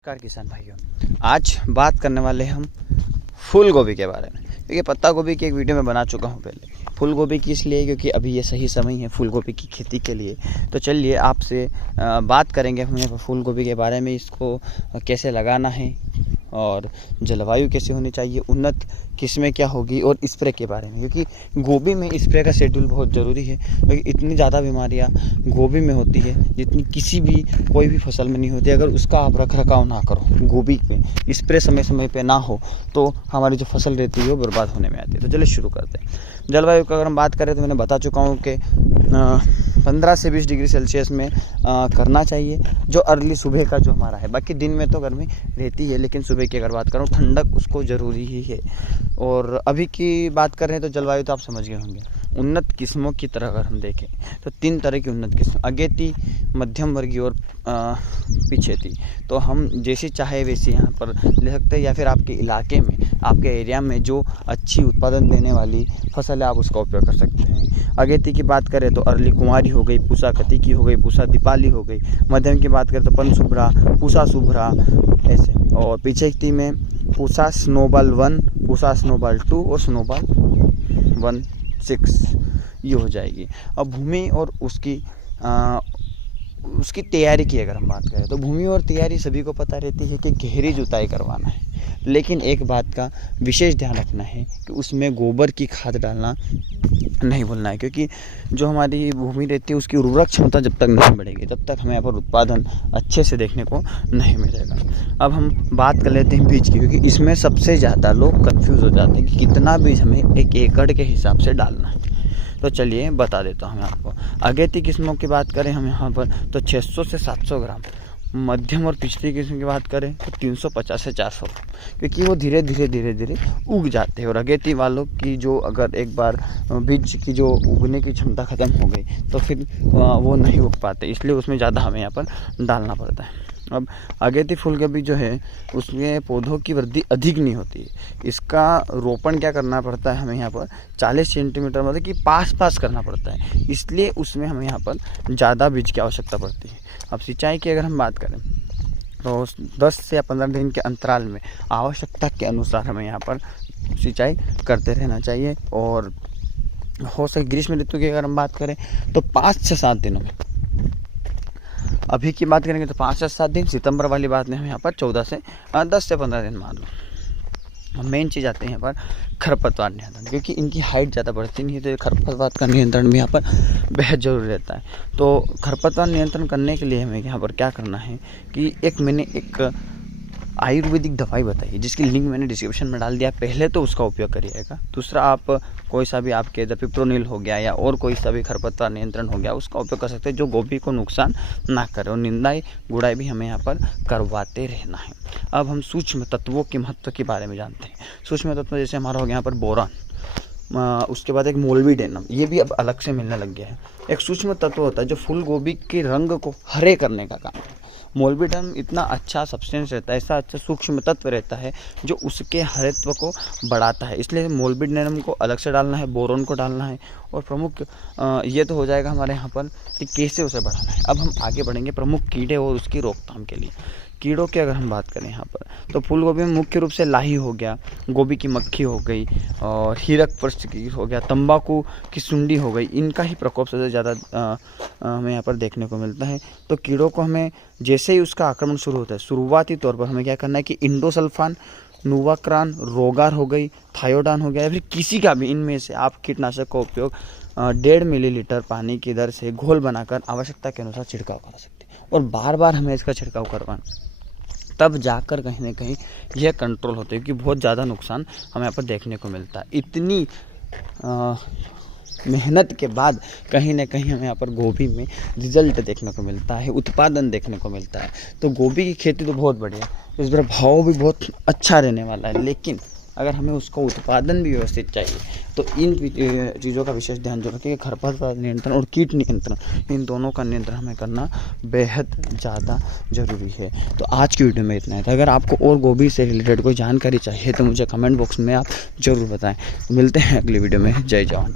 नमस्कार किसान भाइयों, आज बात करने वाले हम फूल गोभी के बारे में। क्योंकि पत्ता गोभी की एक वीडियो में बना चुका हूँ पहले। फूल गोभी की इसलिए क्योंकि अभी ये सही समय है फूल गोभी की खेती के लिए। तो चलिए आपसे बात करेंगे हम फूल गोभी के बारे में, इसको कैसे लगाना है और जलवायु कैसे होनी चाहिए, उन्नत किस्में क्या होगी और स्प्रे के बारे में। क्योंकि गोभी में स्प्रे का शेड्यूल बहुत ज़रूरी है, क्योंकि इतनी ज़्यादा बीमारियां गोभी में होती है जितनी किसी भी कोई भी फसल में नहीं होती। अगर उसका आप रख रखाव ना करो, गोभी में स्प्रे समय समय पे ना हो, तो हमारी जो फसल रहती है वो बर्बाद होने में आती है। तो चलिए शुरू करते हैं। जलवायु का अगर हम बात करें तो मैंने बता चुका हूँ कि 15 से 20 डिग्री सेल्सियस में करना चाहिए, जो अर्ली सुबह का जो हमारा है। बाकी दिन में तो गर्मी रहती है, लेकिन सुबह की अगर बात करूँ ठंडक उसको ज़रूरी ही है। और अभी की बात कर रहे हैं तो जलवायु तो आप समझ गए होंगे। उन्नत किस्मों की तरह अगर हम देखें तो 3 तरह की उन्नत किस्म, अगेती, मध्यम वर्गीय और पिछेती। तो हम जैसी चाहे वैसी यहाँ पर ले सकते हैं, या फिर आपके इलाके में, आपके एरिया में जो अच्छी उत्पादन देने वाली फसल है आप उसका उपयोग कर सकते हैं। अगेती की बात करें तो अर्ली कुंवारी हो गई, पूसा कतिकी हो गई, पूसा दीपाली हो गई। मध्यम की बात करें तो पन शुभ्रा, पूसा शुभ्रा ऐसे। और पिछेती में पूसा स्नोबॉल 1, पूसा स्नोबॉल 2 और स्नोबॉल 1-6 ये हो जाएगी। अब भूमि और उसकी तैयारी की अगर हम बात करें तो भूमि और तैयारी सभी को पता रहती है कि गहरी जुताई करवाना है, लेकिन एक बात का विशेष ध्यान रखना है कि उसमें गोबर की खाद डालना नहीं भूलना है। क्योंकि जो हमारी भूमि रहती है उसकी उर्वरक क्षमता जब तक नहीं बढ़ेगी तब तक हमें यहाँ पर उत्पादन अच्छे से देखने को नहीं मिलेगा। अब हम बात कर लेते हैं बीज की, क्योंकि इसमें सबसे ज़्यादा लोग कंफ्यूज हो जाते हैं कि कितना बीज हमें 1 एकड़ के हिसाब से डालना है। तो चलिए बता देता हूँ आपको। अगेती किस्मों की बात करें हम यहाँ पर तो 600 से 700 ग्राम। मध्यम और पिछली किस्म की बात करें तो 350 से 400, क्योंकि वो धीरे धीरे उग जाते हैं। और अगेती वालों की जो अगर एक बार बीज की जो उगने की क्षमता ख़त्म हो गई तो फिर वो नहीं उग पाते, इसलिए उसमें ज़्यादा हमें यहाँ पर डालना पड़ता है। अब अगेती फूल गोभी जो है उसमें पौधों की वृद्धि अधिक नहीं होती है। इसका रोपण क्या करना पड़ता है हमें यहाँ पर 40 सेंटीमीटर मतलब कि पास करना पड़ता है, इसलिए उसमें हमें यहाँ पर ज़्यादा बीज की आवश्यकता पड़ती है। अब सिंचाई की अगर हम बात करें तो 10 से या 15 दिन के अंतराल में आवश्यकता के अनुसार हमें यहाँ पर सिंचाई करते रहना चाहिए। और हो सके ग्रीष्म ऋतु की अगर हम बात करें तो 5 से 7 दिनों में। अभी की बात करेंगे तो 5 से 7 दिन। सितंबर वाली बात में हम यहाँ पर 10 से 15 दिन मान लो। मेन चीज़ आते हैं यहाँ पर खरपतवार नियंत्रण, क्योंकि इनकी हाइट ज़्यादा बढ़ती नहीं है, तो खरपतवार का नियंत्रण भी यहाँ पर बेहद जरूरी रहता है। तो खरपतवार नियंत्रण करने के लिए हमें यहाँ पर क्या करना है कि मैंने एक आयुर्वेदिक दवाई बताई, जिसकी लिंक मैंने डिस्क्रिप्शन में डाल दिया। पहले तो उसका उपयोग करिएगा। दूसरा, आप कोई सा भी आपके इधर पिप्रोनिल हो गया या और कोई सा भी खरपतवार नियंत्रण हो गया उसका उपयोग कर सकते हैं, जो गोभी को नुकसान ना करे। और निंदाई गुड़ाई भी हमें यहाँ पर करवाते रहना है। अब हम सूक्ष्म तत्वों के महत्व के बारे में जानते हैं। सूक्ष्म तत्व जैसे हमारा हो गया यहाँ पर बोरान, उसके बाद एक मोल्बिडेनम, ये भी अब अलग से मिलने लग गया है। एक सूक्ष्म तत्व होता है जो फूल गोभी के रंग को हरे करने का काम है। मोल्बिडेनम इतना अच्छा सब्सटेंस रहता है, ऐसा अच्छा सूक्ष्म तत्व रहता है जो उसके हरित्व को बढ़ाता है, इसलिए मोल्बिडेनम को अलग से डालना है, बोरोन को डालना है। और प्रमुख ये तो हो जाएगा हमारे यहाँ पर कि कैसे उसे बढ़ाना है। अब हम आगे बढ़ेंगे प्रमुख कीड़े और उसकी रोकथाम के लिए। कीड़ों की अगर हम बात करें यहाँ पर तो फूल गोभी में मुख्य रूप से लाही हो गया, गोभी की मक्खी हो गई और हीरक पृष्ठ की हो गया, तंबाकू की सुंडी हो गई, इनका ही प्रकोप सबसे ज़्यादा हमें यहाँ पर देखने को मिलता है। तो कीड़ों को हमें जैसे ही उसका आक्रमण शुरू होता है, शुरुआती तौर पर हमें क्या करना है कि इंडोसल्फान, नूवाक्रान, रोगार हो गई, थायोडान हो गया, या फिर किसी का भी इनमें से आप कीटनाशक का उपयोग 1.5 मिलीलीटर पानी की दर से घोल बनाकर आवश्यकता के अनुसार छिड़काव कर सकते हैं। और बार बार हमें इसका छिड़काव करवाना, तब जाकर कहीं ना कहीं यह कंट्रोल होता है, क्योंकि बहुत ज़्यादा नुकसान हमें यहाँ पर देखने को मिलता है। इतनी मेहनत के बाद कहीं ना कहीं हमें यहाँ पर गोभी में रिजल्ट देखने को मिलता है, उत्पादन देखने को मिलता है। तो गोभी की खेती तो बहुत बढ़िया है, इस बार भाव भी बहुत अच्छा रहने वाला है, लेकिन अगर हमें उसका उत्पादन भी व्यवस्थित चाहिए तो इन चीज़ों का विशेष ध्यान जो रखें कि खरपतवार नियंत्रण और कीट नियंत्रण, इन दोनों का नियंत्रण हमें करना बेहद ज़्यादा ज़रूरी है। तो आज की वीडियो में इतना है। तो अगर आपको और गोभी से रिलेटेड कोई जानकारी चाहिए तो मुझे कमेंट बॉक्स में आप ज़रूर बताएं। मिलते हैं अगली वीडियो में। जय जवान।